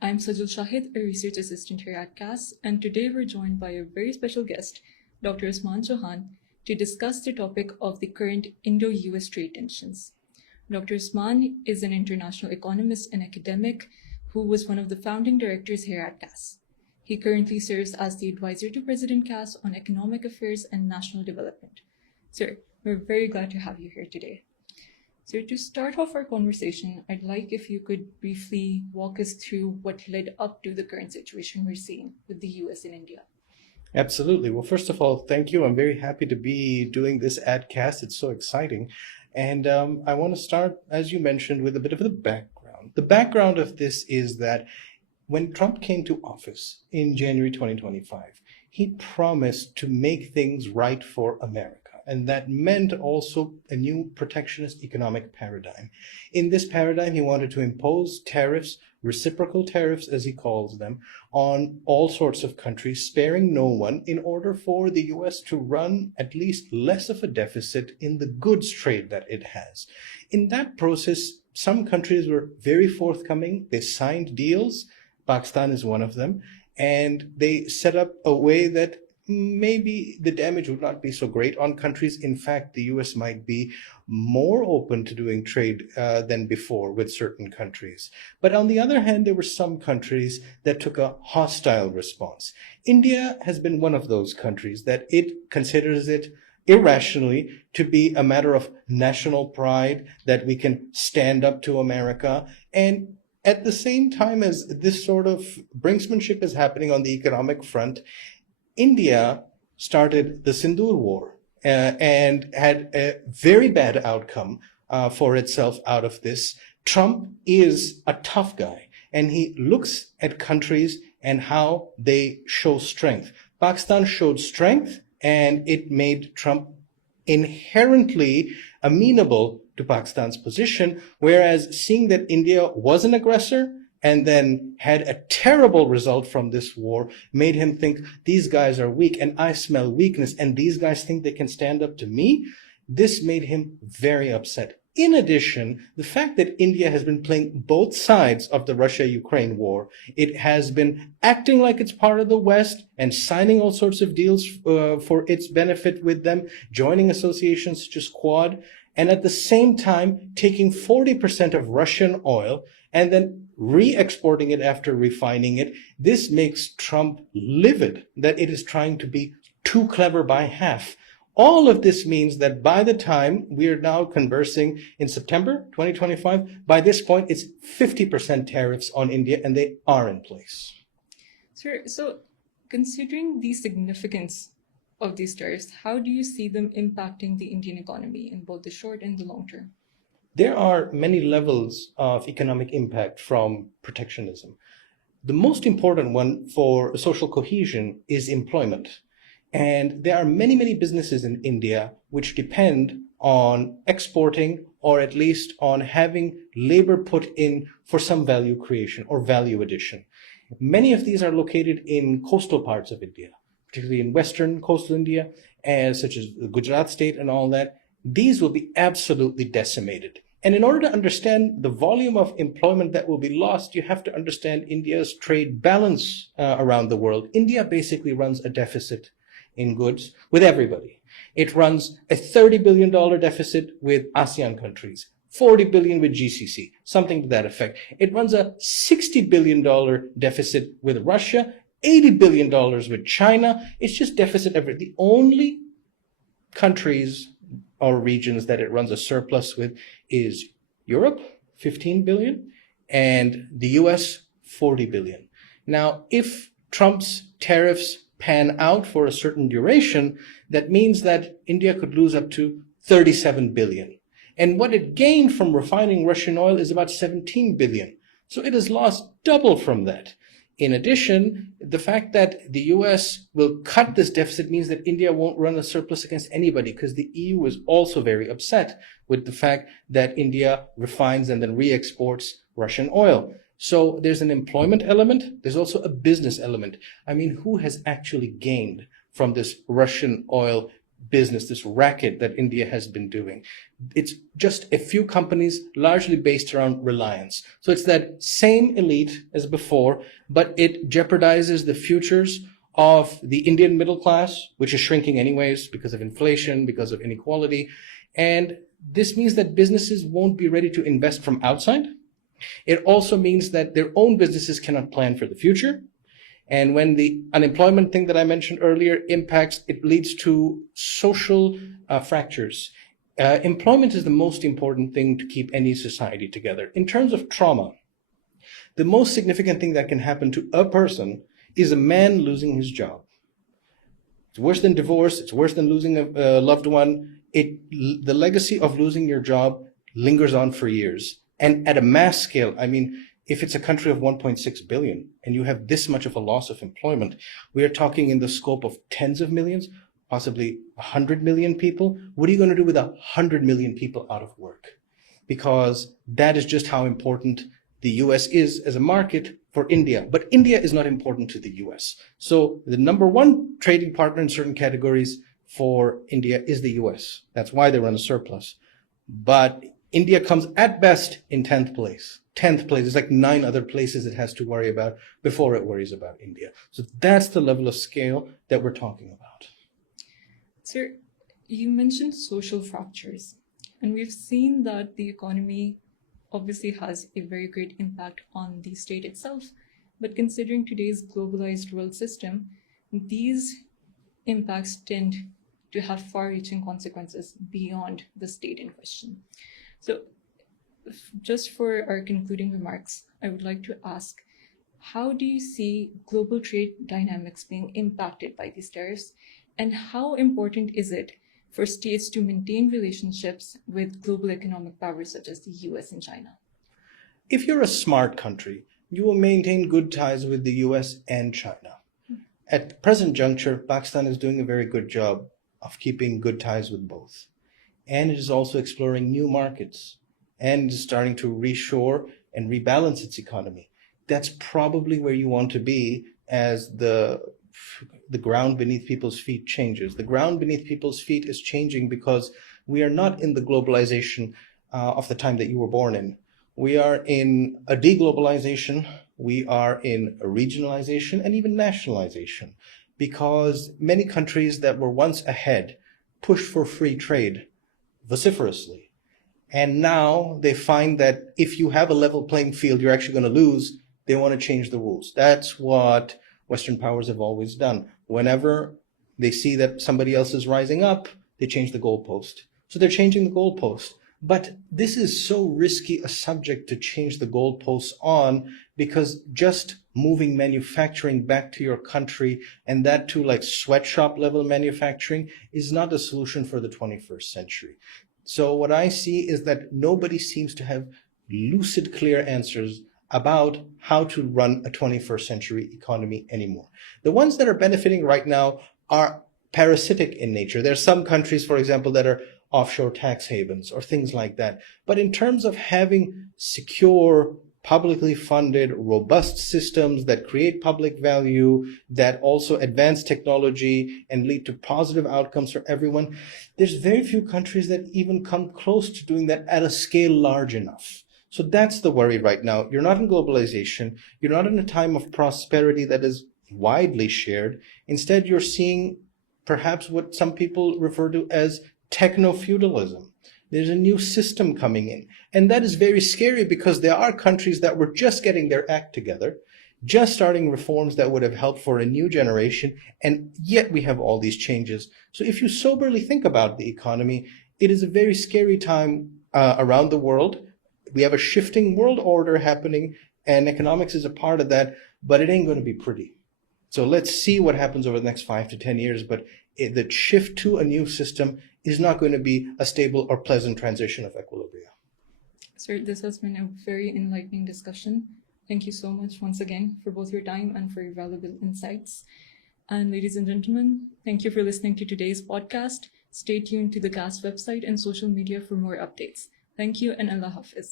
I'm Sajal Shahid, a research assistant here at CASS, and today we're joined by a very special guest, Dr. Usman Chohan, to discuss the topic of the current Indo-US trade tensions. Dr. Usman is an international economist and academic who was one of the founding directors here at CASS. He currently serves as the advisor to President CASS on economic affairs and national development. Sir, we're very glad to have you here today. So to start off our conversation, I'd like if you could briefly walk us through what led up to the current situation we're seeing with the US and India. Absolutely. Well, first of all, thank you. I'm very happy to be doing this at CASS. It's so exciting. And I want to start, as you mentioned, with a bit of the background. The background of this is that when Trump came to office in January 2025, he promised to make things right for America. And that meant also a new protectionist economic paradigm. In this paradigm, he wanted to impose tariffs, reciprocal tariffs, as he calls them, on all sorts of countries, sparing no one, in order for the US to run at least less of a deficit in the goods trade that it has. In that process, some countries were very forthcoming. They signed deals. Pakistan is one of them. And they set up a way that maybe the damage would not be so great on countries. In fact, the US might be more open to doing trade than before with certain countries. But on the other hand, there were some countries that took a hostile response. India has been one of those countries that it considers it irrationally to be a matter of national pride, that we can stand up to America. And at the same time as this sort of brinksmanship is happening on the economic front, India started the Sindoor War and had a very bad outcome for itself out of this. Trump is a tough guy, and he looks at countries and how they show strength. Pakistan showed strength, and it made Trump inherently amenable to Pakistan's position, whereas seeing that India was an aggressor and then had a terrible result from this war made him think, these guys are weak and I smell weakness, and these guys think they can stand up to me. This made him very upset. In addition, the fact that India has been playing both sides of the Russia-Ukraine war, it has been acting like it's part of the West and signing all sorts of deals for its benefit with them, joining associations such as Quad, and at the same time taking 40% of Russian oil and then re-exporting it after refining it. This makes Trump livid that it is trying to be too clever by half. All of this means that by the time we are now conversing in September 2025, by this point, it's 50% tariffs on India, and they are in place. Sir, so considering the significance of these tariffs, how do you see them impacting the Indian economy in both the short and the long term? There are many levels of economic impact from protectionism. The most important one for social cohesion is employment. And there are many, many businesses in India which depend on exporting, or at least on having labor put in for some value creation or value addition. Many of these are located in coastal parts of India, particularly in western coastal India, such as the Gujarat state and all that. These will be absolutely decimated. And in order to understand the volume of employment that will be lost, you have to understand India's trade balance around the world. India basically runs a deficit in goods with everybody. It runs a $30 billion deficit with ASEAN countries, 40 billion with GCC, something to that effect. It runs a $60 billion deficit with Russia, $80 billion with China. It's just deficit everywhere. The only countries or regions that it runs a surplus with is Europe, 15 billion, and the US, 40 billion. Now, if Trump's tariffs pan out for a certain duration, that means that India could lose up to 37 billion. And what it gained from refining Russian oil is about 17 billion. So it has lost double from that. In addition, the fact that the US will cut this deficit means that India won't run a surplus against anybody, because the EU is also very upset with the fact that India refines and then re-exports Russian oil. So there's an employment element. There's also a business element. I mean, who has actually gained from this Russian oil business, this racket that India has been doing. It's just a few companies largely based around reliance. So it's that same elite as before, but it jeopardizes the futures of the Indian middle class, which is shrinking anyways because of inflation, because of inequality. And this means that businesses won't be ready to invest from outside. It also means that their own businesses cannot plan for the future. And when the unemployment thing that I mentioned earlier impacts, it leads to social fractures. Employment is the most important thing to keep any society together. In terms of trauma, the most significant thing that can happen to a person is a man losing his job. It's worse than divorce. It's worse than losing a loved one. The legacy of losing your job lingers on for years. And at a mass scale, I mean, if it's a country of 1.6 billion and you have this much of a loss of employment, we are talking in the scope of tens of millions, possibly 100 million people. What are you going to do with 100 million people out of work? Because that is just how important the US is as a market for India. But India is not important to the US. So the number one trading partner in certain categories for India is the US. That's why they run a surplus. But India comes at best in 10th place. 10th place. There's like 9 other places it has to worry about before it worries about India. So that's the level of scale that we're talking about. Sir, you mentioned social fractures, and we've seen that the economy obviously has a very great impact on the state itself. But considering today's globalized world system, these impacts tend to have far-reaching consequences beyond the state in question. So just for our concluding remarks, I would like to ask, how do you see global trade dynamics being impacted by these tariffs? And how important is it for states to maintain relationships with global economic powers such as the US and China? If you're a smart country, you will maintain good ties with the US and China. At the present juncture, Pakistan is doing a very good job of keeping good ties with both. And it is also exploring new markets and is starting to reshore and rebalance its economy. That's probably where you want to be as the ground beneath people's feet changes. The ground beneath people's feet is changing because we are not in the globalization of the time that you were born in. We are in a deglobalization, we are in a regionalization and even nationalization, because many countries that were once ahead pushed for free trade vociferously. And now they find that if you have a level playing field, you're actually going to lose. They want to change the rules. That's what Western powers have always done. Whenever they see that somebody else is rising up, they change the goalpost. So they're changing the goalpost. But this is so risky a subject to change the goalposts on, because just moving manufacturing back to your country, and that to like sweatshop level manufacturing, is not a solution for the 21st century. So what I see is that nobody seems to have lucid, clear answers about how to run a 21st century economy anymore. The ones that are benefiting right now are parasitic in nature. There are some countries, for example, that are offshore tax havens or things like that. But in terms of having secure, publicly funded, robust systems that create public value, that also advance technology and lead to positive outcomes for everyone, there's very few countries that even come close to doing that at a scale large enough. So that's the worry right now. You're not in globalization. You're not in a time of prosperity that is widely shared. Instead, you're seeing perhaps what some people refer to as techno-feudalism. There's a new system coming in. And that is very scary, because there are countries that were just getting their act together, just starting reforms that would have helped for a new generation, and yet we have all these changes. So if you soberly think about the economy, it is a very scary time around the world. We have a shifting world order happening, and economics is a part of that, but it ain't going to be pretty. So let's see what happens over the next 5 to 10 years, but the shift to a new system is not going to be a stable or pleasant transition of equilibrium. Sir, this has been a very enlightening discussion. Thank you so much once again for both your time and for your valuable insights. And ladies and gentlemen, thank you for listening to today's podcast. Stay tuned to the CASS website and social media for more updates. Thank you, and Allah Hafiz.